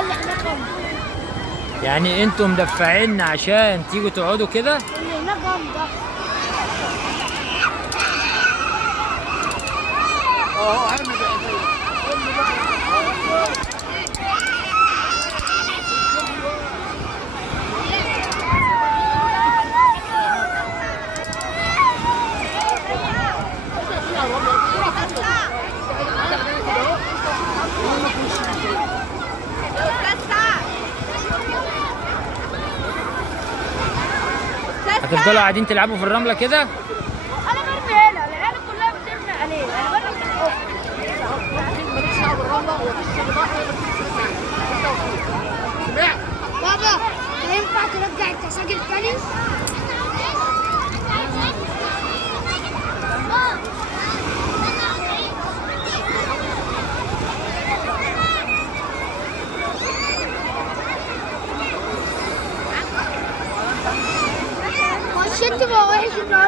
لا اللي هناك جامدة. يعني انتوا مدفعين عشان تيجوا تقعدوا كده؟ اللي هناك جامدة. هتفضلوا قاعدين تلعبوا في الرملة كده؟ انا برمي هنا، العيال كلها بترمي عليه، انا برمي في الأفق. بابا ينفع ترجع التساجل تاني؟ خش انت بقى وحش النهارده.